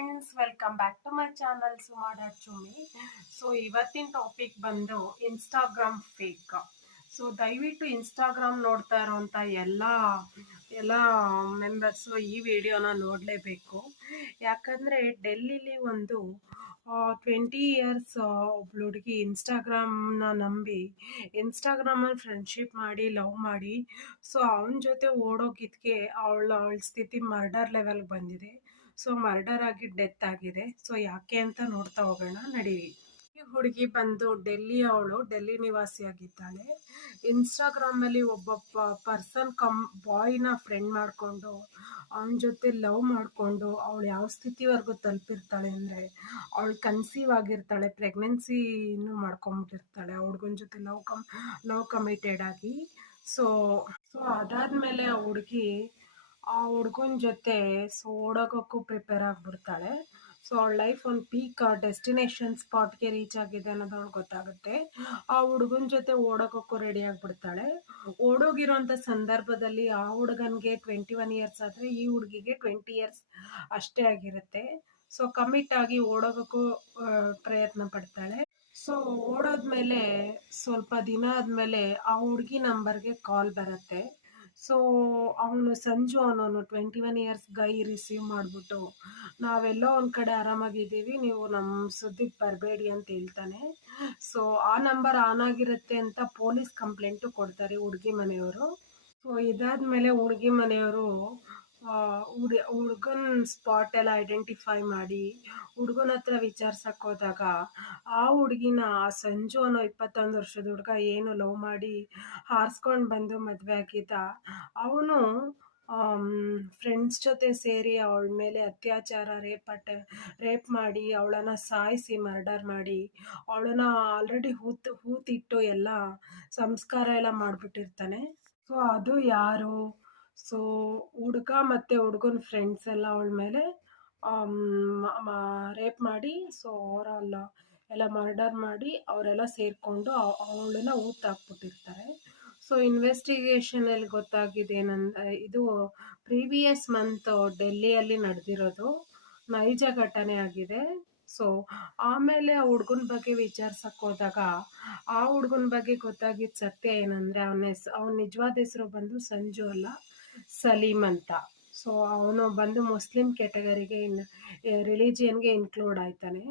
Friends, welcome back to my channel Suma dot Chummi. So ಇವತ್ತಿನ topic ಬಂದು Instagram fake. So ದಯವಿಟ್ಟು Instagram ನೋಡ್ತಾ ಇರೋಂಥ ಎಲ್ಲ ಎಲ್ಲ ಮೆಂಬರ್ಸು ಈ ವಿಡಿಯೋನ ನೋಡಲೇಬೇಕು. ಯಾಕಂದರೆ ಡೆಲ್ಲಿಲಿ ಒಂದು 20 ಇಯರ್ಸ್ ಒಬ್ಳು ಹುಡುಗಿ ಇನ್ಸ್ಟಾಗ್ರಾಮ್ನ ನಂಬಿ ಇನ್ಸ್ಟಾಗ್ರಾಮಲ್ಲಿ ಫ್ರೆಂಡ್ಶಿಪ್ ಮಾಡಿ ಲವ್ ಮಾಡಿ ಸೊ ಅವನ ಜೊತೆ ಓಡೋಗಿದ್ದಕ್ಕೆ ಅವಳ ಸ್ಥಿತಿ ಮರ್ಡರ್ ಲೆವೆಲ್ಗೆ ಬಂದಿದೆ. ಸೊ ಮರ್ಡರ್ ಆಗಿ ಡೆತ್ ಆಗಿದೆ. ಸೊ ಯಾಕೆ ಅಂತ ನೋಡ್ತಾ ಹೋಗೋಣ, ನಡೀರಿ. ಈ ಹುಡುಗಿ ಬಂದು ಡೆಲ್ಲಿ ನಿವಾಸಿಯಾಗಿದ್ದಾಳೆ. ಇನ್ಸ್ಟಾಗ್ರಾಮಲ್ಲಿ ಒಬ್ಬ ಪರ್ಸನ್ ಬಾಯ್ನ ಫ್ರೆಂಡ್ ಮಾಡಿಕೊಂಡು ಅವನ ಜೊತೆ ಲವ್ ಮಾಡಿಕೊಂಡು ಅವಳು ಯಾವ ಸ್ಥಿತಿವರೆಗೂ ತಲುಪಿರ್ತಾಳೆ ಅಂದರೆ ಅವಳು ಕನ್ಸೀವ್ ಆಗಿರ್ತಾಳೆ, ಪ್ರೆಗ್ನೆನ್ಸಿನೂ ಮಾಡ್ಕೊಂಬಿಟ್ಟಿರ್ತಾಳೆ ಆ ಹುಡುಗನ ಜೊತೆ ಲವ್ ಕಮಿಟೆಡ್ ಆಗಿ. ಸೊ ಅದಾದಮೇಲೆ ಆ ಹುಡುಗನ ಜೊತೆ ಓಡೋಗೋಕ್ಕೂ ಪ್ರಿಪೇರ್ ಆಗಿಬಿಡ್ತಾಳೆ. ಸೊ ಅವಳ ಲೈಫ್ ಒಂದು ಪೀಕ್ ಡೆಸ್ಟಿನೇಷನ್ ಸ್ಪಾಟ್ಗೆ ರೀಚ್ ಆಗಿದೆ ಅನ್ನೋದು ಅವಳು ಗೊತ್ತಾಗುತ್ತೆ. ಆ ಹುಡುಗನ ಜೊತೆ ಓಡೋಗೋಕ್ಕೂ ರೆಡಿ ಆಗಿಬಿಡ್ತಾಳೆ. ಓಡೋಗಿರೋಂಥ ಸಂದರ್ಭದಲ್ಲಿ ಆ ಹುಡುಗನಿಗೆ 21 ಇಯರ್ಸ್ ಆದರೆ ಈ ಹುಡುಗಿಗೆ 20 ಇಯರ್ಸ್ ಅಷ್ಟೇ ಆಗಿರುತ್ತೆ. ಸೊ ಕಮಿಟ್ ಆಗಿ ಓಡೋಗೋಕ್ಕೂ ಪ್ರಯತ್ನ ಪಡ್ತಾಳೆ. ಸೊ ಓಡೋದ್ಮೇಲೆ ಸ್ವಲ್ಪ ದಿನ ಆದಮೇಲೆ ಆ ಹುಡುಗಿ ನಂಬರ್ಗೆ ಕಾಲ್ ಬರುತ್ತೆ. ಸೊ ಅವನು ಸಂಜು ಅನ್ನೋನು 21 ಇಯರ್ಸ್ ಗೈ ರಿಸೀವ್ ಮಾಡಿಬಿಟ್ಟು ನಾವೆಲ್ಲೋ ಒಂದು ಕಡೆ ಆರಾಮಾಗಿದ್ದೀವಿ, ನೀವು ನಮ್ಮ ಸುದ್ದಿಗೆ ಬರಬೇಡಿ ಅಂತ ಹೇಳ್ತಾನೆ. ಸೊ ಆ ನಂಬರ್ ಆನ್ ಆಗಿರುತ್ತೆ ಅಂತ ಪೊಲೀಸ್ ಕಂಪ್ಲೇಂಟು ಕೊಡ್ತಾರೆ ಹುಡುಗಿ ಮನೆಯವರು. ಸೊ ಇದಾದಮೇಲೆ ಹುಡುಗಿ ಮನೆಯವರು ಹುಡುಗನ ಸ್ಪಾಟ್ ಎಲ್ಲ ಐಡೆಂಟಿಫೈ ಮಾಡಿ ಹುಡುಗನ ಹತ್ರ ವಿಚಾರ್ಸಕ್ಕೆ ಹೋದಾಗ ಆ ಹುಡುಗಿನ ಸಂಜು ಅನ್ನೋ 21 ವರ್ಷದ ಹುಡುಗ ಏನು ಲವ್ ಮಾಡಿ ಹಾರಿಸ್ಕೊಂಡು ಬಂದು ಮದುವೆ ಆಗಿದ್ದ, ಅವನು ಫ್ರೆಂಡ್ಸ್ ಜೊತೆ ಸೇರಿ ಅವಳ ಮೇಲೆ ಅತ್ಯಾಚಾರ ರೇಪ್ ಮಾಡಿ ಅವಳನ್ನು ಸಾಯಿಸಿ ಮರ್ಡರ್ ಮಾಡಿ ಅವಳನ್ನು ಆಲ್ರೆಡಿ ಹೂತಿಟ್ಟು ಎಲ್ಲ ಸಂಸ್ಕಾರ ಎಲ್ಲ ಮಾಡಿಬಿಟ್ಟಿರ್ತಾನೆ. ಸೊ ಅದು ಯಾರು? ಸೊ ಹುಡುಗ ಮತ್ತು ಹುಡುಗನ ಫ್ರೆಂಡ್ಸ್ ಎಲ್ಲ ಅವಳ ಮೇಲೆ ರೇಪ್ ಮಾಡಿ ಸೊ ಅವರೆಲ್ಲ ಮರ್ಡರ್ ಮಾಡಿ ಅವರೆಲ್ಲ ಸೇರಿಕೊಂಡು ಅವಳನ್ನು ಹೂತಾಕ್ಬಿಟ್ಟಿರ್ತಾರೆ. ಸೊ ಇನ್ವೆಸ್ಟಿಗೇಷನಲ್ಲಿ ಗೊತ್ತಾಗಿದೆ ಇದು ಪ್ರೀವಿಯಸ್ ಮಂತ್ ಡೆಲ್ಲಿಯಲ್ಲಿ ನಡೆದಿರೋದು ನೈಜ ಘಟನೆ ಆಗಿದೆ. ಸೊ ಆಮೇಲೆ ಆ ಹುಡುಗನ ಬಗ್ಗೆ ವಿಚಾರ್ಸಕ್ಕೆ ಹೋದಾಗ ಆ ಹುಡುಗನ ಬಗ್ಗೆ ಗೊತ್ತಾಗಿದ್ದ ಸತ್ಯ ಏನಂದರೆ ಅವನ ನಿಜವಾದ ಹೆಸರು ಬಂದು ಸಂಜು ಅಲ್ಲ, ಸಲೀಮ್ ಅಂತ. ಸೊ ಅವನು ಬಂದು ಮುಸ್ಲಿಂ ಕ್ಯಾಟಗರಿಗೆ ರಿಲಿಜಿಯನ್ಗೆ ಇನ್ಕ್ಲೂಡ್ ಆಯ್ತಾನೆ.